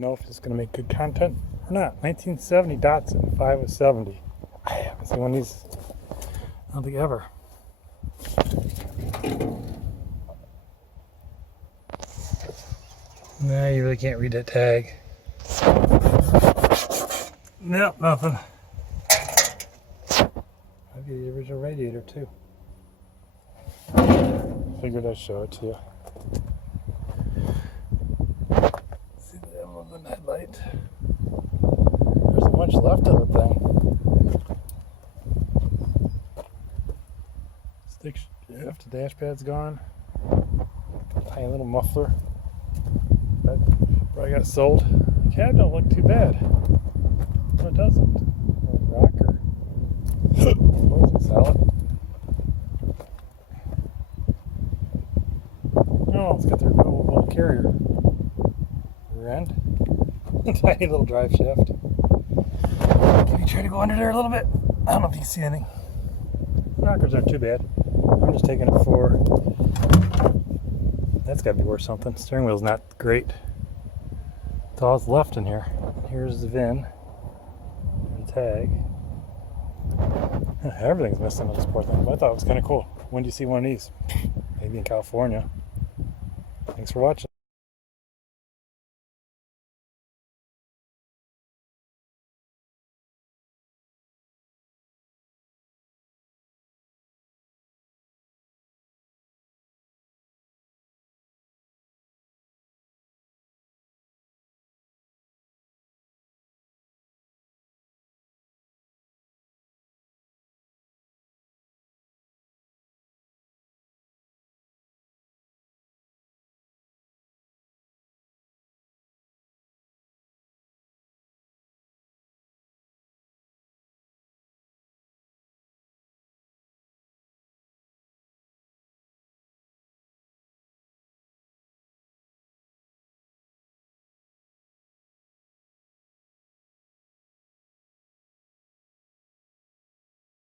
Know if it's going to make good content or not. 1970 Datsun 570. I haven't seen one of these, I don't think, ever. Nah, you really can't read that tag. Nope, nothing. I'll get the original radiator too. Figured I'd show it to you. See the emblem in the headlight. There isn't much left of the thing. Stick shift, the dash pad's gone. Tiny little muffler. That probably got sold. The cab don't look too bad. No, it doesn't. Rocker. Salad. Oh, it's got the removable carrier rear end. Tiny little drive shaft. Can you try to go under there a little bit? I don't know if you can see anything. Rockers aren't too bad. I'm just taking it for. That's got to be worth something. Steering wheel's not great. That's all that's left in here. Here's the VIN and tag. Everything's missing on this poor thing, but I thought it was kind of cool. When do you see one of these? Maybe in California. Thanks for watching.